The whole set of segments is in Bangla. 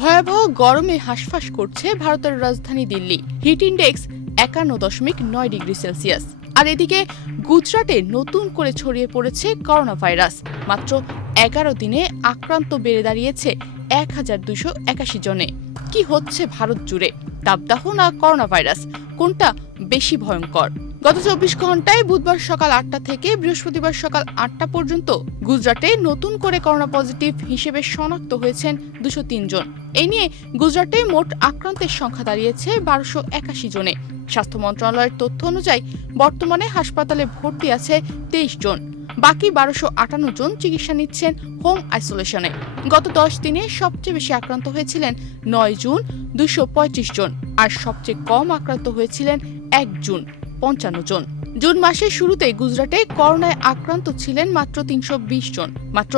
ভয়াবহ গরমে হাঁসফাঁস করছে ভারতের রাজধানী Delhi. Heat index 51.9 degree Celsius. আর এদিকে গুজরাটে নতুন করে ছড়িয়ে পড়েছে করোনা ভাইরাস। মাত্র 11 দিনে আক্রান্ত বেড়ে দাঁড়িয়েছে 1281 জনে। কি হচ্ছে ভারত জুড়ে? তাপদাহ না করোনা ভাইরাস, কোনটা বেশি ভয়ঙ্কর? গত 24 ঘন্টায় বুধবার সকাল 8টা থেকে বৃহস্পতিবার সকাল 8টা পর্যন্ত গুজরাটে নতুন করে করোনা পজিটিভ হিসেবে শনাক্ত হয়েছেন 203 জন। এই নিয়ে গুজরাটে মোট আক্রান্তের সংখ্যা দাঁড়িয়েছে 1281 জনে। স্বাস্থ্য মন্ত্রণালয়ের তথ্য অনুযায়ী বর্তমানে হাসপাতালে ভর্তি আছে 23 জন। বাকি 1258 জন চিকিৎসা নিচ্ছেন হোম আইসোলেশনে। গত 10 দিনে সবচেয়ে বেশি আক্রান্ত হয়েছিলেন 9 জুন 235 জন, আর সবচেয়ে কম আক্রান্ত হয়েছিলেন 1 জুন 55 জন। জুন মাসের শুরুতে গুজরাটে করোনায় আক্রান্ত ছিলেন মাত্র 320 জন। মাত্র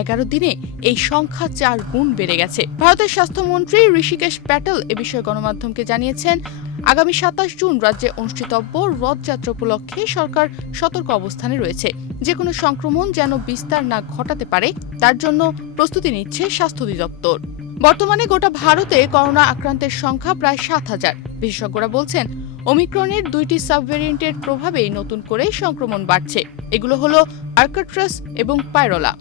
11 দিনে এই সংখ্যা 4 গুণ বেড়ে গেছে। ভারতের স্বাস্থ্যমন্ত্রী ঋষিকেশ প্যাটেল এ বিষয়ে গণমাধ্যমকে জানিয়েছেন, আগামী 27 জুন রাজ্যে অনুষ্ঠিতব্য রথযাত্রা উপলক্ষে সরকার সতর্ক অবস্থানে রয়েছে। যে কোনো সংক্রমণ যেন বিস্তার না ঘটাতে পারে তার জন্য প্রস্তুতি নিচ্ছে স্বাস্থ্য অধিদপ্তর। বর্তমানে গোটা ভারতে করোনা আক্রান্তের সংখ্যা প্রায় 7,000। বিশেষজ্ঞরা বলছেন, ওমিক্রনের 2টি সাবভেরিয়েন্টের প্রভাবেই নতুন করে সংক্রমণ বাড়ছে। এগুলো হলো আর্কাট্রাস এবং পাইরোলা,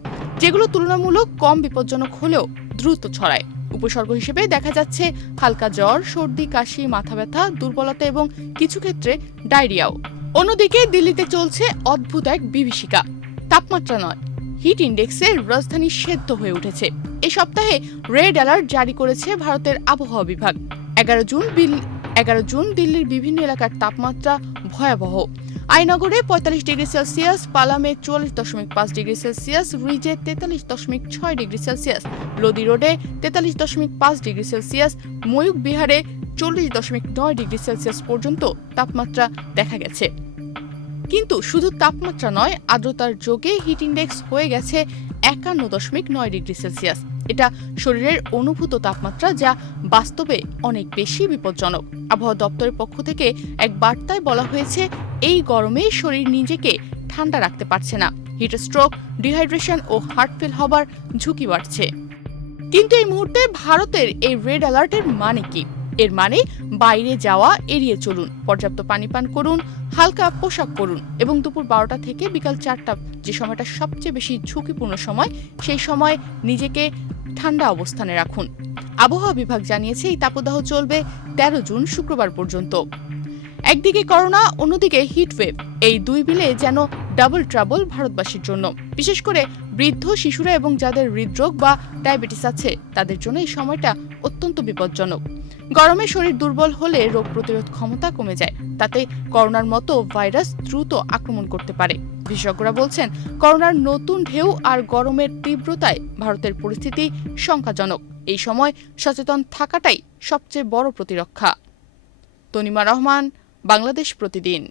যেগুলো তুলনামূলক কম বিপজ্জনক হলেও দ্রুত ছড়ায়। উপসর্গ হিসেবে দেখা যাচ্ছে হালকা জ্বর, সর্দি, কাশি, মাথা ব্যথা, দুর্বলতা এবং কিছু ক্ষেত্রে ডায়রিয়াও। অন্যদিকে দিল্লিতে চলছে অদ্ভুত এক বিভীষিকা। তাপমাত্রা নয়, হিট ইন্ডেক্সে রাজধানী সেদ্ধ হয়ে উঠেছে। এই সপ্তাহে রেড অ্যালার্ট জারি করেছে ভারতের আবহাওয়া বিভাগ। 11 জুন দিল্লির বিভিন্ন এলাকার তাপমাত্রা ভয়াবহ। আইনগরে 45 ডিগ্রি সেলসিয়াস, পালামে 44.5 ডিগ্রি সেলসিয়াস, রিজে 43.6 ডিগ্রি সেলসিয়াস, লোদি রোডে 43.5 ডিগ্রি সেলসিয়াস, ময়ূক বিহারে 40.9 ডিগ্রি সেলসিয়াস পর্যন্ত তাপমাত্রা দেখা গেছে। কিন্তু শুধু তাপমাত্রা নয়, আর্দ্রতার যোগে হিট ইন্ডেক্স হয়ে গেছে 51.9 ডিগ্রি সেলসিয়াস। এটা শরীরের অনুভূত তাপমাত্রা, যা বাস্তবে অনেক বেশি বিপজ্জনক। আবহাওয়া দপ্তরের পক্ষ থেকে এক বার্তায় বলা হয়েছে, এই গরমে শরীর নিজেকে ঠান্ডা রাখতে পারছে না। হিট স্ট্রোক, ডিহাইড্রেশন ও হার্টফেল হবার ঝুঁকি বাড়ছে। কিন্তু এই মুহূর্তে ভারতের এই রেড অ্যালার্টের মানে কি? এর মানে বাইরে যাওয়া এড়িয়ে চলুন, পর্যাপ্ত পানি পান করুন, হালকা পোশাক পরুন এবং দুপুর 12টা থেকে বিকাল 4টা, যে সময়টা সবচেয়ে বেশি ঝুঁকিপূর্ণ সময়, সেই সময় নিজেকে ঠান্ডা অবস্থানে রাখুন। আবহাওয়া বিভাগ জানিয়েছে, এই তাপদাহ চলবে 13 জুন শুক্রবার পর্যন্ত। একদিকে করোনা, অন্যদিকে হিটওয়েভ, এই দুই মিলে যেন ডাবল ট্রাবল ভারতবাসীর জন্য। বিশেষ করে বৃদ্ধ, শিশুরা এবং যাদের হৃদরোগ বা ডায়াবেটিস আছে তাদের জন্য এই সময়টা অত্যন্ত বিপজ্জনক। গরমে শরীর দুর্বল হলে রোগ প্রতিরোধ ক্ষমতা কমে যায়। তাতে করোনার মতো ভাইরাস দ্রুত আক্রমণ করতে পারে। বিশেষজ্ঞরা বলছেন, করোনার নতুন ঢেউ আর গরমের তীব্রতায় ভারতের পরিস্থিতি শঙ্কাজনক। এই সময় সচেতন থাকাটাই সবচেয়ে বড় প্রতিরক্ষা। তনিমা রহমান, বাংলাদেশ প্রতিদিন।